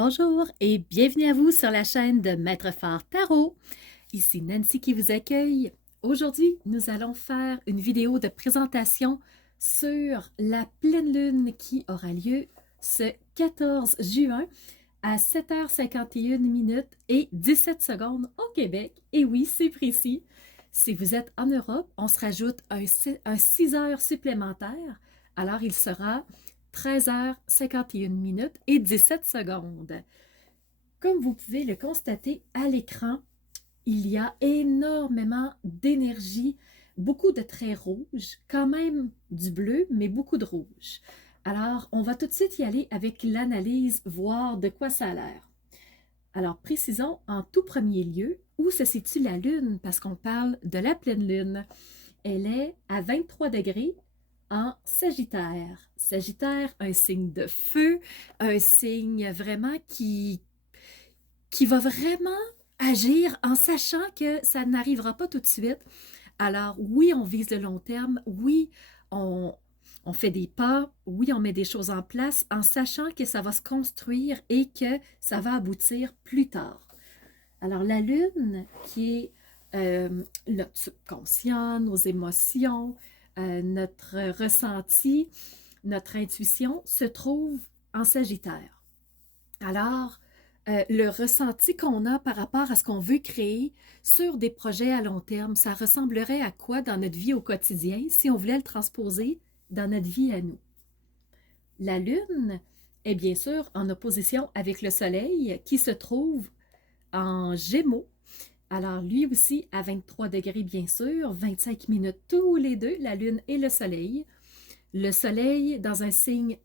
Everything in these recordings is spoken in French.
Bonjour et bienvenue à vous sur la chaîne de Maître Phare Tarot. Ici Nancy qui vous accueille. Aujourd'hui, nous allons faire une vidéo de présentation sur la pleine lune qui aura lieu ce 14 juin à 7h51 minutes et 17 secondes au Québec. Et oui, c'est précis. Si vous êtes en Europe, on se rajoute un 6 heures supplémentaires. Alors, il sera 13h51 minutes et 17 secondes. Comme vous pouvez le constater à l'écran, il y a énormément d'énergie, beaucoup de traits rouges, quand même du bleu, mais beaucoup de rouge. Alors, on va tout de suite y aller avec l'analyse, voir de quoi ça a l'air. Alors, précisons en tout premier lieu où se situe la Lune, parce qu'on parle de la pleine Lune. Elle est à 23 degrés en Sagittaire. Sagittaire, un signe de feu, un signe vraiment qui va vraiment agir en sachant que ça n'arrivera pas tout de suite. Alors oui, on vise le long terme, oui, on fait des pas, oui, on met des choses en place en sachant que ça va se construire et que ça va aboutir plus tard. Alors la Lune, qui est notre subconscient, nos émotions, notre ressenti, notre intuition, se trouve en Sagittaire. Alors, le ressenti qu'on a par rapport à ce qu'on veut créer sur des projets à long terme, ça ressemblerait à quoi dans notre vie au quotidien si on voulait le transposer dans notre vie à nous? La Lune est bien sûr en opposition avec le Soleil qui se trouve en Gémeaux. Alors lui aussi à 23 degrés bien sûr, 25 minutes tous les deux, la Lune et le Soleil. Le Soleil dans un signe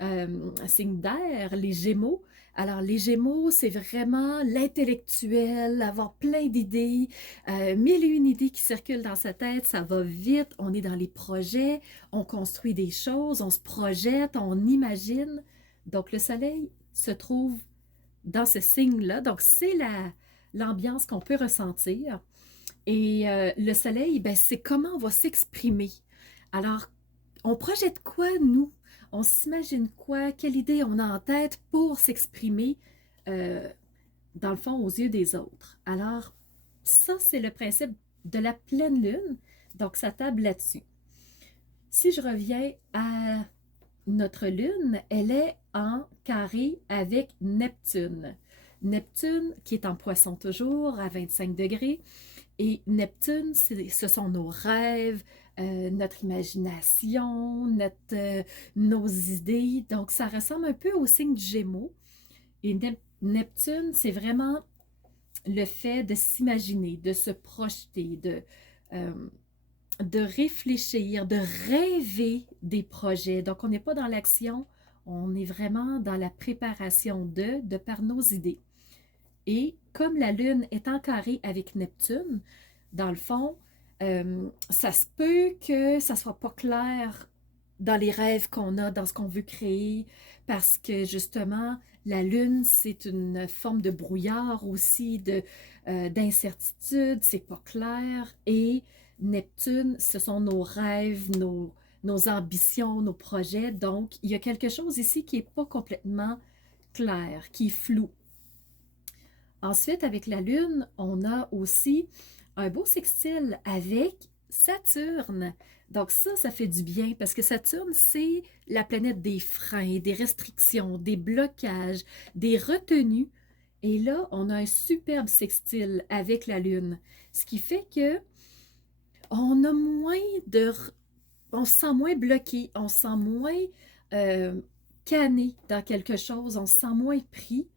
d'air, les Gémeaux. Alors, les Gémeaux, c'est vraiment l'intellectuel, avoir plein d'idées, mille et une idées qui circulent dans sa tête, ça va vite, on est dans les projets, on construit des choses, on se projette, on imagine. Donc, le Soleil se trouve dans ce signe-là. Donc, c'est l'ambiance qu'on peut ressentir. Et le Soleil, ben, c'est comment on va s'exprimer. Alors, on projette quoi, nous? On s'imagine quoi? Quelle idée on a en tête pour s'exprimer, euh, dans le fond, aux yeux des autres? Alors, ça, c'est le principe de la pleine lune. Donc, ça table là-dessus. Si je reviens à notre lune, elle est en carré avec Neptune. Neptune, qui est en poisson toujours, à 25 degrés. Et Neptune, ce sont nos rêves, notre imagination, nos idées. Donc, ça ressemble un peu au signe du Gémeaux. Et Neptune, c'est vraiment le fait de s'imaginer, de se projeter, de réfléchir, de rêver des projets. Donc, on n'est pas dans l'action, on est vraiment dans la préparation de par nos idées. Et comme la Lune est en carré avec Neptune, dans le fond, ça se peut que ça ne soit pas clair dans les rêves qu'on a, dans ce qu'on veut créer, parce que justement, la Lune, c'est une forme de brouillard aussi, d'incertitude, c'est pas clair. Et Neptune, ce sont nos rêves, nos ambitions, nos projets. Donc, il y a quelque chose ici qui n'est pas complètement clair, qui est flou. Ensuite, avec la Lune, on a aussi un beau sextile avec Saturne. Donc ça fait du bien parce que Saturne, c'est la planète des freins, des restrictions, des blocages, des retenues. Et là, on a un superbe sextile avec la Lune, ce qui fait que on a moins de... On se sent moins bloqué, on se sent moins canné dans quelque chose, on se sent moins pris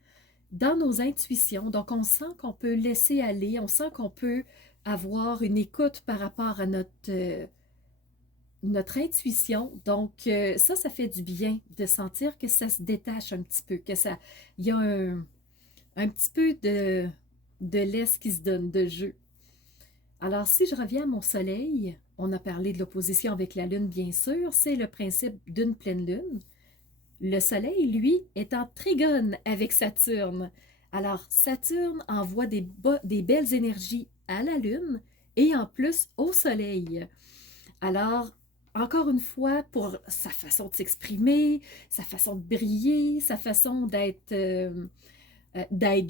dans nos intuitions. Donc, on sent qu'on peut laisser aller, on sent qu'on peut avoir une écoute par rapport à notre intuition. Donc, ça fait du bien de sentir que ça se détache un petit peu, que ça, il y a un petit peu de laisse qui se donne, de jeu. Alors, si je reviens à mon soleil, on a parlé de l'opposition avec la lune, bien sûr, c'est le principe d'une pleine lune. Le Soleil, lui, est en trigone avec Saturne. Alors, Saturne envoie des belles énergies à la Lune et en plus au Soleil. Alors, encore une fois, pour sa façon de s'exprimer, sa façon de briller, sa façon d'être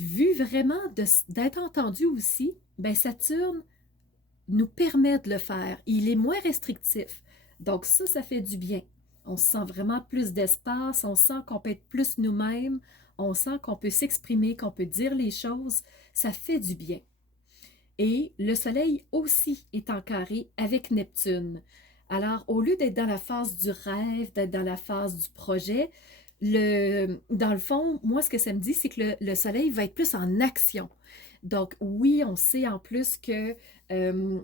vu vraiment, d'être entendu aussi, ben Saturne nous permet de le faire. Il est moins restrictif. Donc ça fait du bien. On sent vraiment plus d'espace, on sent qu'on peut être plus nous-mêmes, on sent qu'on peut s'exprimer, qu'on peut dire les choses. Ça fait du bien. Et le Soleil aussi est en carré avec Neptune. Alors, au lieu d'être dans la phase du rêve, d'être dans la phase du projet, dans le fond, moi, ce que ça me dit, c'est que le Soleil va être plus en action. Donc, oui, on sait en plus que euh,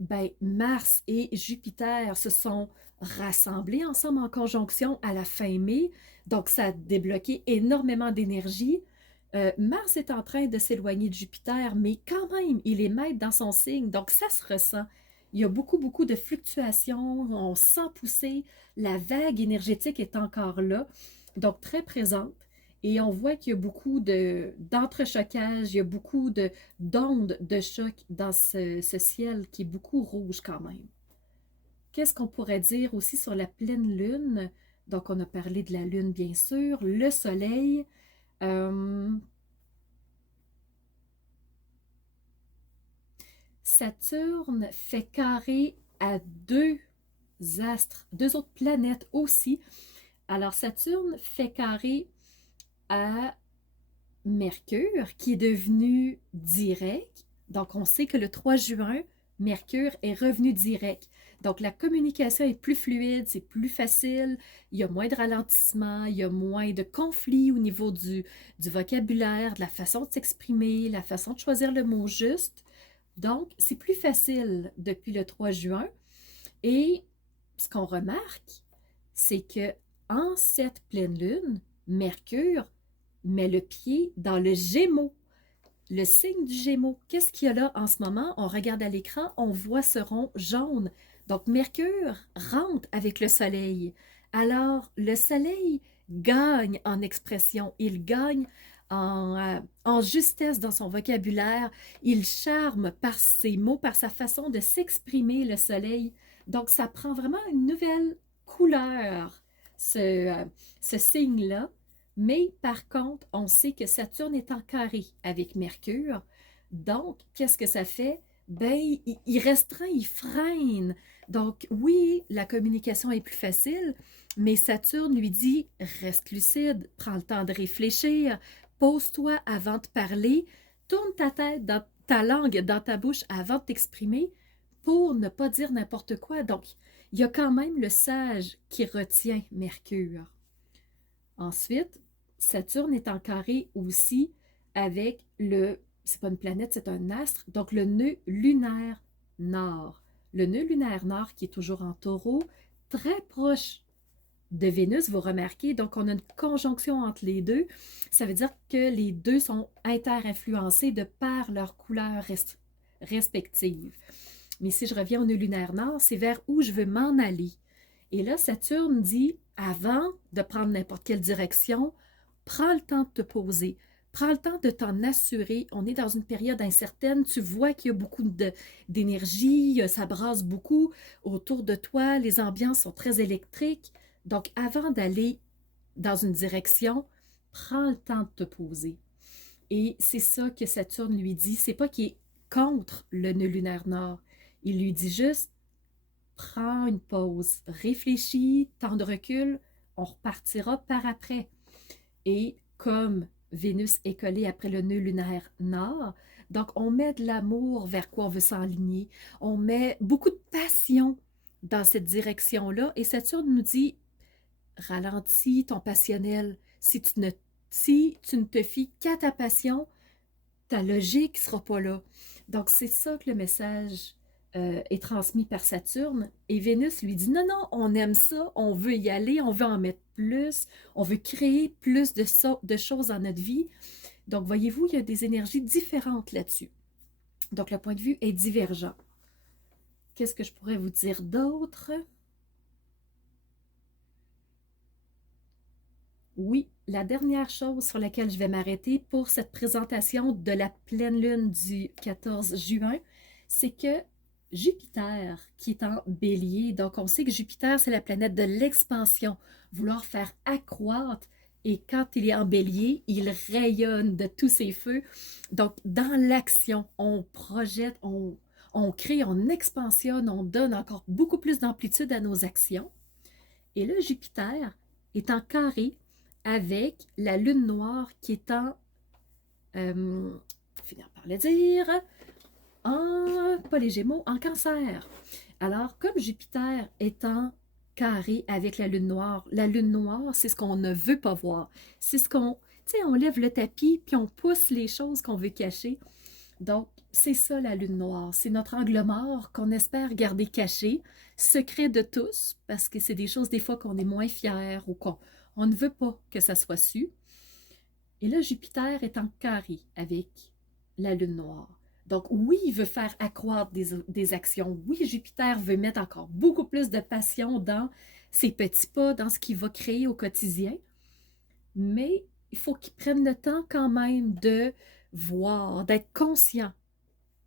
ben, Mars et Jupiter se sont rassemblés ensemble en conjonction à la fin mai. Donc, ça a débloqué énormément d'énergie. Mars est en train de s'éloigner de Jupiter, mais quand même, il est maître dans son signe, donc ça se ressent. Il y a beaucoup, beaucoup de fluctuations, on sent pousser, la vague énergétique est encore là, donc très présente. Et on voit qu'il y a beaucoup d'entrechocages, il y a beaucoup d'ondes de choc dans ce ciel qui est beaucoup rouge quand même. Qu'est-ce qu'on pourrait dire aussi sur la pleine lune? Donc, on a parlé de la lune, bien sûr, le soleil. Euh, Saturne fait carré à deux astres, deux autres planètes aussi. Alors, Saturne fait carré à Mercure, qui est devenu direct. Donc, on sait que le 3 juin, Mercure est revenu direct. Donc, la communication est plus fluide, c'est plus facile, il y a moins de ralentissement, il y a moins de conflits au niveau du vocabulaire, de la façon de s'exprimer, la façon de choisir le mot juste. Donc, c'est plus facile depuis le 3 juin. Et ce qu'on remarque, c'est que en cette pleine lune, Mercure met le pied dans le Gémeaux, le signe du Gémeaux. Qu'est-ce qu'il y a là en ce moment? On regarde à l'écran, on voit ce rond jaune. Donc, Mercure rentre avec le Soleil. Alors, le Soleil gagne en expression, il gagne en justesse dans son vocabulaire, il charme par ses mots, par sa façon de s'exprimer, le Soleil. Donc, ça prend vraiment une nouvelle couleur, ce signe-là. Mais par contre, on sait que Saturne est en carré avec Mercure. Donc, qu'est-ce que ça fait? Ben, il restreint, il freine. Donc, oui, la communication est plus facile, mais Saturne lui dit, reste lucide, prends le temps de réfléchir, pose-toi avant de parler, tourne ta tête dans ta langue dans ta bouche avant de t'exprimer pour ne pas dire n'importe quoi. Donc, il y a quand même le sage qui retient Mercure. Ensuite, Saturne est en carré aussi avec c'est pas une planète, c'est un astre, donc le nœud lunaire nord. Le nœud lunaire nord qui est toujours en taureau, très proche de Vénus, vous remarquez, donc on a une conjonction entre les deux. Ça veut dire que les deux sont inter-influencés de par leurs couleurs respectives. Mais si je reviens au nœud lunaire nord, c'est vers où je veux m'en aller. Et là, Saturne dit, avant de prendre n'importe quelle direction, prends le temps de te poser. Prends le temps de t'en assurer. On est dans une période incertaine. Tu vois qu'il y a beaucoup d'énergie, ça brasse beaucoup autour de toi. Les ambiances sont très électriques. Donc, avant d'aller dans une direction, prends le temps de te poser. Et c'est ça que Saturne lui dit. C'est pas qu'il est contre le nœud lunaire nord. Il lui dit juste, prends une pause, réfléchis, temps de recul, on repartira par après. Et comme Vénus est collée après le nœud lunaire nord, donc on met de l'amour vers quoi on veut s'enligner, on met beaucoup de passion dans cette direction-là, et Saturne nous dit, ralentis ton passionnel, si tu ne te fies qu'à ta passion, ta logique ne sera pas là. Donc c'est ça que le message est transmis par Saturne. Et Vénus lui dit, non, non, on aime ça, on veut y aller, on veut en mettre plus, on veut créer plus de choses dans notre vie. Donc, voyez-vous, il y a des énergies différentes là-dessus. Donc, le point de vue est divergent. Qu'est-ce que je pourrais vous dire d'autre? Oui, la dernière chose sur laquelle je vais m'arrêter pour cette présentation de la pleine lune du 14 juin, c'est que Jupiter qui est en Bélier. Donc, on sait que Jupiter, c'est la planète de l'expansion, vouloir faire accroître. Et quand il est en Bélier, il rayonne de tous ses feux. Donc, dans l'action, on projette, on crée, on expansionne, on donne encore beaucoup plus d'amplitude à nos actions. Et là, Jupiter est en carré avec la lune noire qui est en, finir par le dire, pas les Gémeaux, en Cancer. Alors, comme Jupiter est en carré avec la lune noire, c'est ce qu'on ne veut pas voir. C'est ce qu'on, tu sais, on lève le tapis puis on pousse les choses qu'on veut cacher. Donc, c'est ça la lune noire. C'est notre angle mort qu'on espère garder caché, secret de tous, parce que c'est des choses des fois qu'on est moins fier ou qu'on ne veut pas que ça soit su. Et là, Jupiter est en carré avec la lune noire. Donc, oui, il veut faire accroître des actions. Oui, Jupiter veut mettre encore beaucoup plus de passion dans ses petits pas, dans ce qu'il va créer au quotidien. Mais il faut qu'il prenne le temps quand même de voir, d'être conscient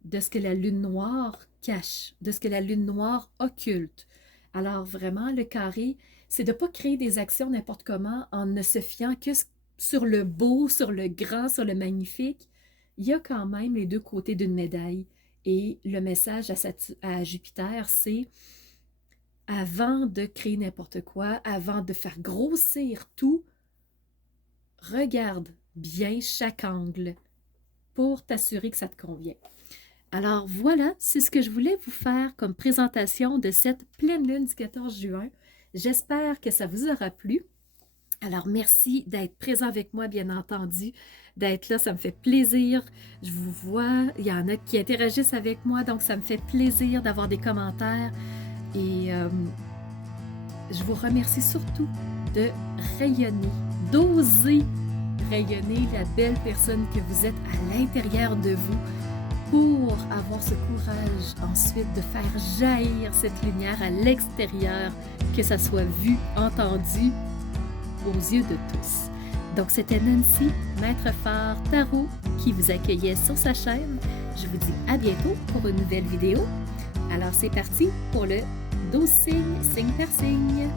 de ce que la lune noire cache, de ce que la lune noire occulte. Alors, vraiment, le carré, c'est de ne pas créer des actions n'importe comment en ne se fiant que sur le beau, sur le grand, sur le magnifique. Il y a quand même les deux côtés d'une médaille. Et le message à Jupiter, c'est avant de créer n'importe quoi, avant de faire grossir tout, regarde bien chaque angle pour t'assurer que ça te convient. Alors voilà, c'est ce que je voulais vous faire comme présentation de cette pleine lune du 14 juin. J'espère que ça vous aura plu. Alors merci d'être présent avec moi, bien entendu, d'être là, ça me fait plaisir. Je vous vois, il y en a qui interagissent avec moi, donc ça me fait plaisir d'avoir des commentaires. Et je vous remercie surtout de rayonner, d'oser rayonner la belle personne que vous êtes à l'intérieur de vous pour avoir ce courage ensuite de faire jaillir cette lumière à l'extérieur, que ça soit vu, entendu aux yeux de tous. Donc c'était Nancy, Maître Phare Tarot, qui vous accueillait sur sa chaîne. Je vous dis à bientôt pour une nouvelle vidéo. Alors c'est parti pour le 12 signes, signe par signe.